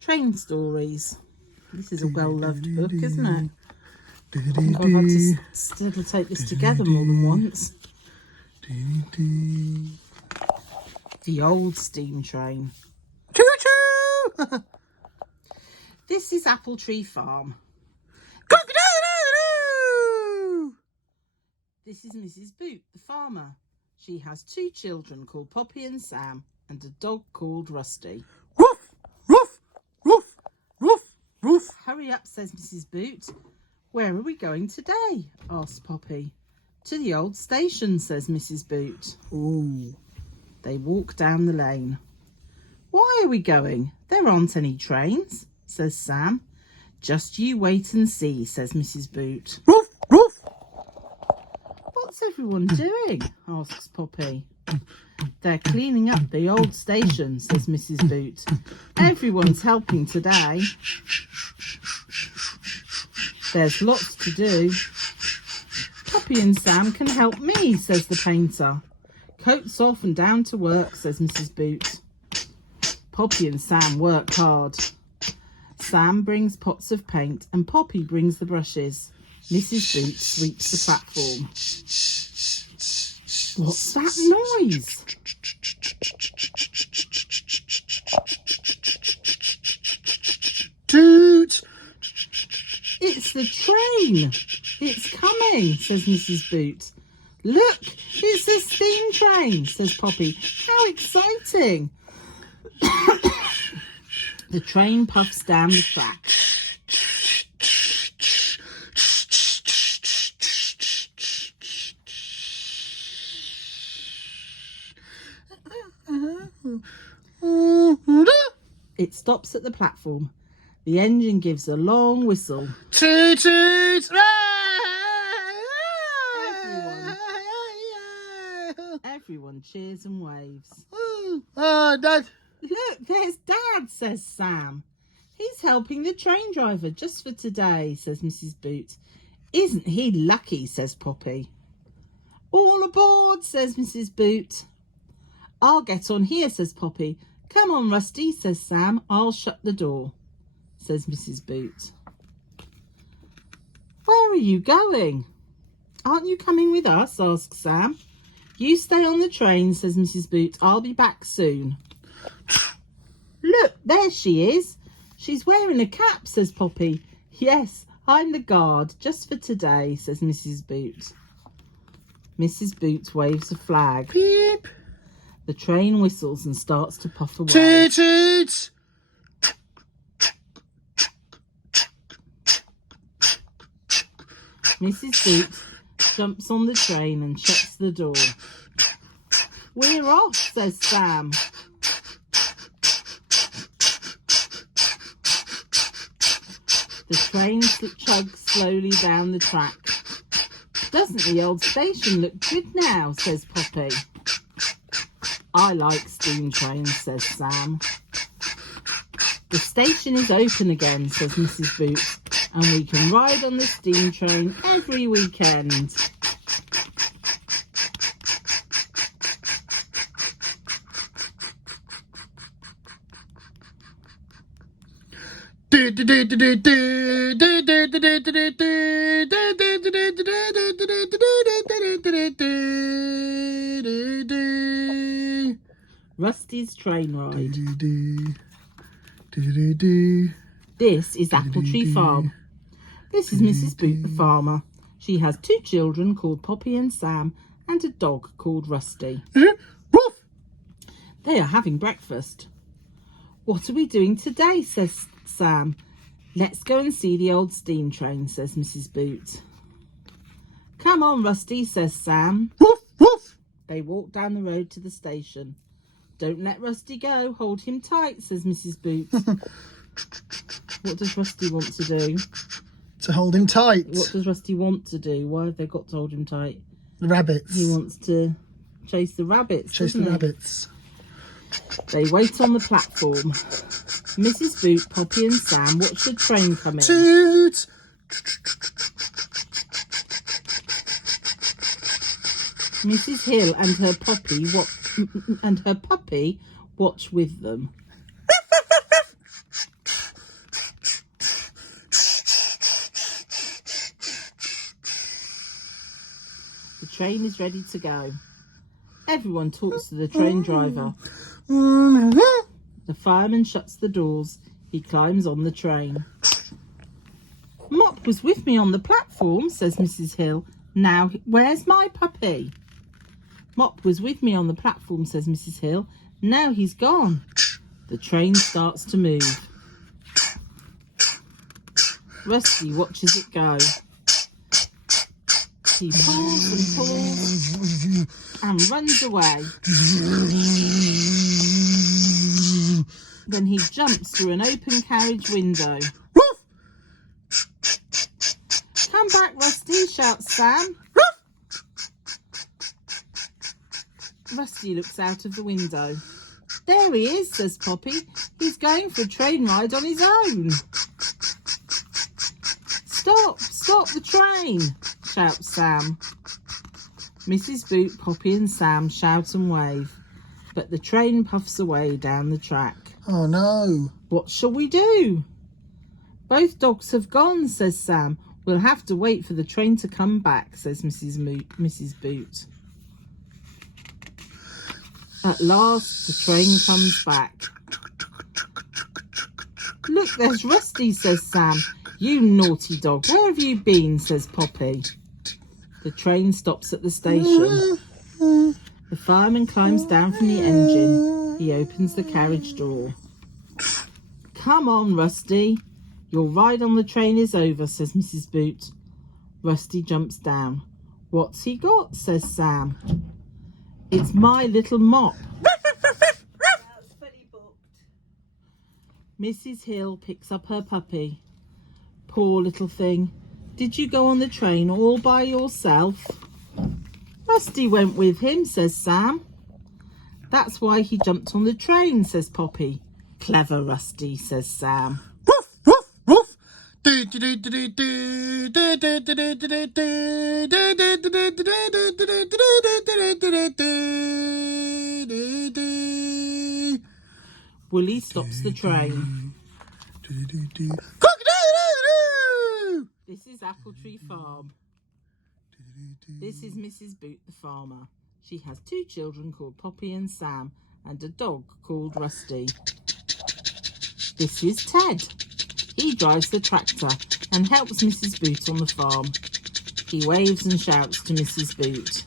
Train stories. This is a well-loved book, isn't it? I think I've had to still take this together more than once. The old steam train. Choo-choo! This is Apple Tree Farm. This is Mrs. Boot, the farmer. She has 2 children called Poppy and Sam and a dog called Rusty. Woof, woof, woof, woof, woof. Hurry up, says Mrs. Boot. Where are we going today? Asks Poppy. To the old station, says Mrs. Boot. Ooh. They walk down the lane. Why are we going? There aren't any trains, says Sam. Just you wait and see, says Mrs. Boot. Woof, woof. What's everyone doing? Asks Poppy. They're cleaning up the old station, says Mrs. Boot. Everyone's helping today. There's lots to do. Poppy and Sam can help me, says the painter. Coats off and down to work, says Mrs. Boot. Poppy and Sam work hard. Sam brings pots of paint and Poppy brings the brushes. Mrs. Boot sweeps the platform. What's that noise? Toot. It's the train. It's coming, says Mrs. Boot. Look, it's a steam train, says Poppy. How exciting. The train puffs down the track. It stops at the platform. The engine gives a long whistle. Toot, toot. Everyone cheers and waves. Oh, Dad. Look, there's Dad, says Sam. He's helping the train driver just for today, says Mrs. Boot. Isn't he lucky, says Poppy. All aboard, says Mrs. Boot. I'll get on here, says Poppy. Come on, Rusty, says Sam. I'll shut the door, says Mrs. Boot. Where are you going? Aren't you coming with us? Asks Sam. You stay on the train, says Mrs. Boot. I'll be back soon. Look, there she is. She's wearing a cap, says Poppy. Yes, I'm the guard, just for today, says Mrs. Boot. Mrs. Boot waves a flag. Beep. The train whistles and starts to puff away. Toot, toot. Mrs. Boot jumps on the train and shuts the door. We're off, says Sam. The train chugs slowly down the track. Doesn't the old station look good now, says Poppy. I like steam trains, says Sam. The station is open again, says Mrs. Boot, and we can ride on the steam train every weekend. Rusty's train ride. This is Apple Tree Farm. This is Mrs. Boot the farmer. She has 2 children called Poppy and Sam and a dog called Rusty. They are having breakfast. What are we doing today, says Sam. Let's go and see the old steam train, says Mrs. Boot. Come on, Rusty, says Sam. Woof, woof. They walk down the road to the station. Don't let Rusty go. Hold him tight, says Mrs. Boot. What does Rusty want to do? To hold him tight. What does Rusty want to do? Why have they got to hold him tight? The rabbits. He wants to chase the rabbits. Chase the rabbits. They wait on the platform. Mrs. Boot, Poppy and Sam watch the train come in. Toot! Mrs. Hill and her puppy watch with them. The train is ready to go. Everyone talks to the train driver. The fireman shuts the doors. He climbs on the train. Mop was with me on the platform, says Mrs. Hill. Now, where's my puppy? Mop was with me on the platform, says Mrs. Hill. Now he's gone. The train starts to move. Rusty watches it go. He pulls and pulls and runs away. Then he jumps through an open carriage window. Come back, Rusty, shouts Sam. Rusty looks out of the window. There he is, says Poppy. He's going for a train ride on his own. Stop the train, shouts Sam. Mrs. Boot, Poppy and Sam shout and wave, but the train puffs away down the track. Oh no. What shall we do? Both dogs have gone, says Sam. We'll have to wait for the train to come back, says Mrs. Boot. At last, the train comes back. Look, there's Rusty, says Sam. You naughty dog, where have you been, says Poppy. The train stops at the station. The fireman climbs down from the engine. He opens the carriage door. Come on, Rusty. Your ride on the train is over, says Mrs. Boot. Rusty jumps down. What's he got, says Sam. It's my little Mop. That's fully booked. Mrs. Hill picks up her puppy. Poor little thing. Did you go on the train all by yourself? Rusty went with him, says Sam. That's why he jumped on the train, says Poppy. Clever Rusty, says Sam. Woof, woof, woof. Willie stops the train. This is Apple Tree Farm. This is Mrs. Boot the farmer. She has 2 children called Poppy and Sam and a dog called Rusty. This is Ted. He drives the tractor and helps Mrs. Boot on the farm. He waves and shouts to Mrs. Boot.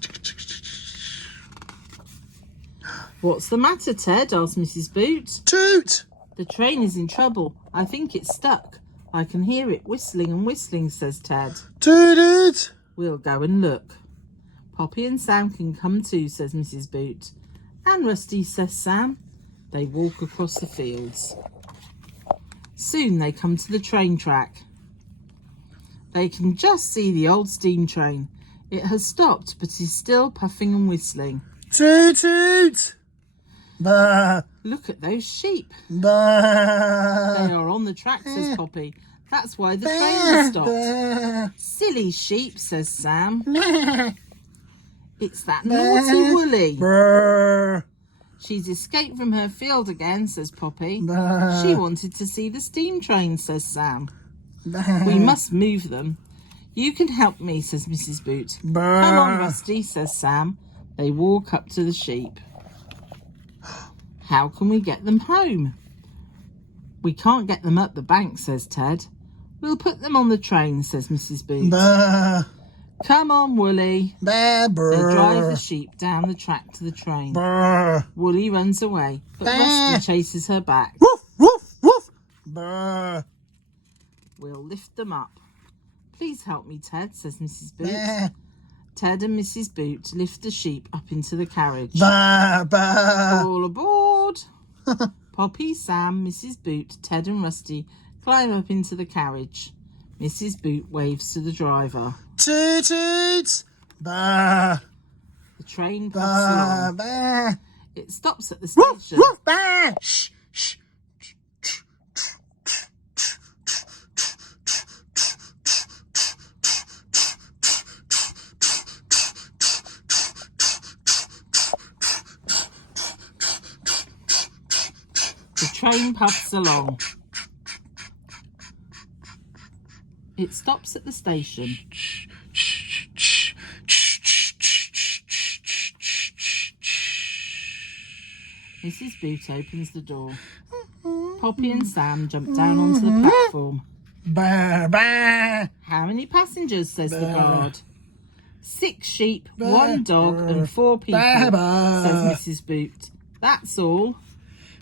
What's the matter, Ted? Asks Mrs. Boot. Toot! The train is in trouble. I think it's stuck. I can hear it whistling and whistling, says Ted. Toot it! We'll go and look. Poppy and Sam can come too, says Mrs. Boot. And Rusty, says Sam. They walk across the fields. Soon they come to the train track. They can just see the old steam train. It has stopped, but is still puffing and whistling. Toot toot! Bah! Look at those sheep. Bah! They are on the track, says Poppy. That's why the train has stopped. Bah! Silly sheep, says Sam. Bah! It's that naughty Woolly. Brr! She's escaped from her field again, says Poppy. Bah! She wanted to see the steam train, says Sam. Bah! We must move them. You can help me, says Mrs. Boot. Bah! Come on, Rusty, says Sam. They walk up to the sheep. How can we get them home? We can't get them up the bank, says Ted. We'll put them on the train, says Mrs. Boot. Bah! Come on, Woolly. Bah! They Brr! drive the sheep down the track to the train. Brr! Woolly runs away, but Bah! Rusty chases her back. Woof! Woof! Woof! Brr! We'll lift them up. Please help me, Ted, says Mrs. Boot. Bah! Ted and Mrs. Boot lift the sheep up into the carriage. Bah! Bah! All aboard! Poppy, Sam, Mrs. Boot, Ted and Rusty climb up into the carriage. Mrs. Boot waves to the driver. Toot toot! Bah! The train puffs Bah, along. bah. It stops at the Woof, station. woof, bah. Shh, shh. The train puffs along. It stops at the station. Mrs. Boot opens the door. Poppy and Sam jump down onto the platform. Bah, bah. How many passengers, says the guard. 6 sheep, Bah, 1 dog and 4 people, bah, bah. says Mrs. Boot. That's all.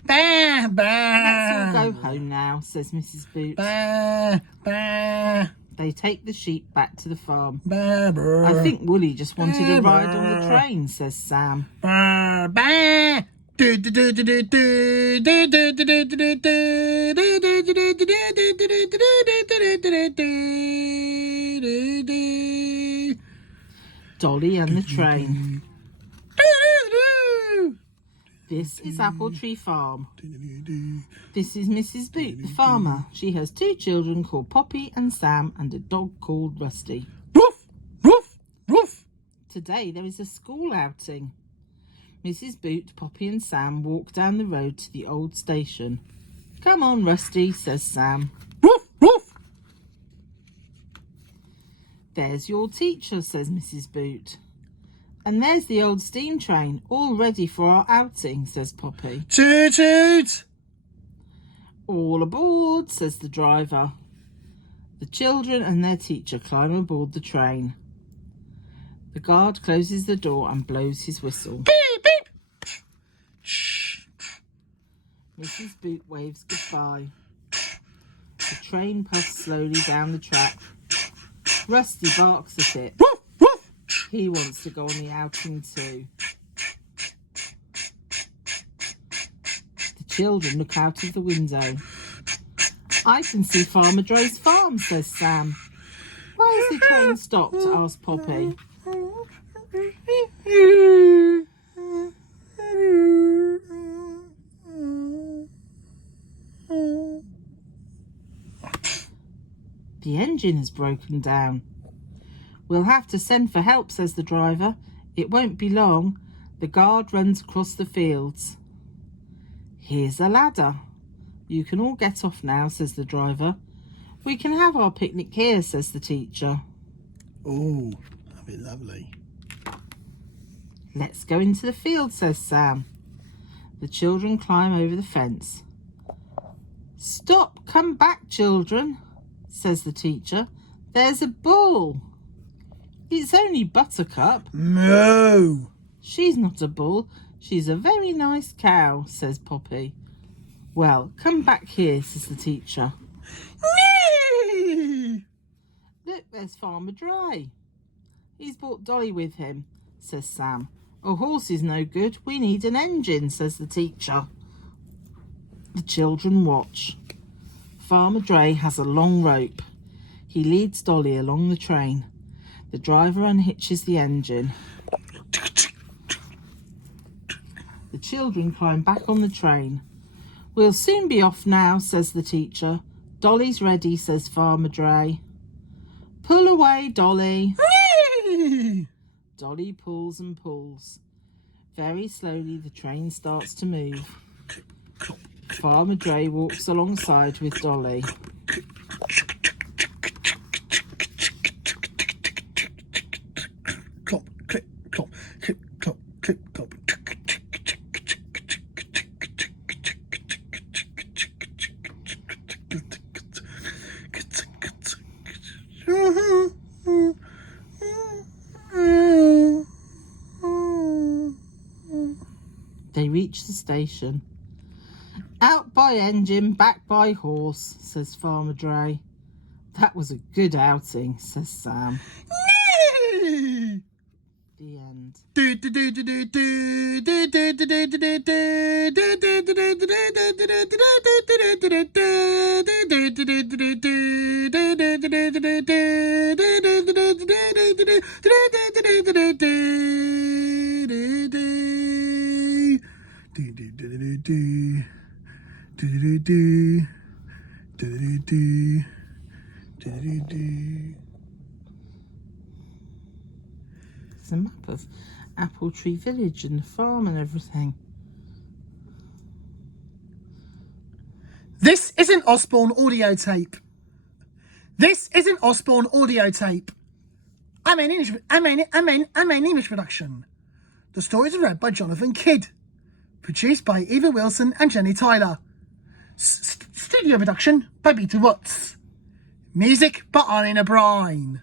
Bah, bah. Let's all go home now, says Mrs. Boot. Bah, bah. They take the sheep back to the farm. Bah, bah. I think Woolly just wanted a ride on the train, says Sam. Bah, bah. Do, do, do, do, do, do, do, do, do, do, do, do, do, do, do, do, do, do, do. Dolly and the Train. This is Apple Tree Farm. This is Mrs. Boot, the farmer. She has 2 children called Poppy and Sam and a dog called Rusty. Woof, woof, woof. Today there is a school outing. Mrs. Boot, Poppy and Sam walk down the road to the old station. Come on, Rusty, says Sam. Woof, woof. There's your teacher, says Mrs. Boot. And there's the old steam train, all ready for our outing, says Poppy. Toot, toot. All aboard, says the driver. The children and their teacher climb aboard the train. The guard closes the door and blows his whistle. Beep, beep. Mrs. Boot waves goodbye. The train puffs slowly down the track. Rusty barks at it. Woof, woof. He wants to go on the outing too. The children look out of the window. I can see Farmer Dre's farm, says Sam. Why has the train stopped? Asks Poppy. The engine has broken down. We'll have to send for help, says the driver. It won't be long. The guard runs across the fields. Here's a ladder. You can all get off now, says the driver. We can have our picnic here, says the teacher. Oh, that'd be lovely. Let's go into the field, says Sam. The children climb over the fence. Stop, come back, children, says the teacher. There's a bull. It's only Buttercup. Moo. She's not a bull. She's a very nice cow, says Poppy. Well, come back here, says the teacher. Look, there's Farmer Dry. He's brought Dolly with him, says Sam. A horse is no good. We need an engine, says the teacher. The children watch. Farmer Dray has a long rope. He leads Dolly along the train. The driver unhitches the engine. The children climb back on the train. We'll soon be off now, says the teacher. Dolly's ready, says Farmer Dray. Pull away, Dolly. Dolly pulls and pulls. Very slowly the train starts to move. Farmer Dray walks alongside with Dolly. Clop, click, clop, click, clop, click, clop. They reach the station. Out by engine, back by horse, says Farmer Dray. That was a good outing, says Sam. The end. It's a map of Apple Tree Village and the farm and everything. This is an Osborne audio tape. This is an Osborne audio tape. I'm an English production. The stories are read by Jonathan Kidd. Produced by Eva Wilson and Jenny Tyler. Studio production by Peter Watts. Music by Arlene O'Brien.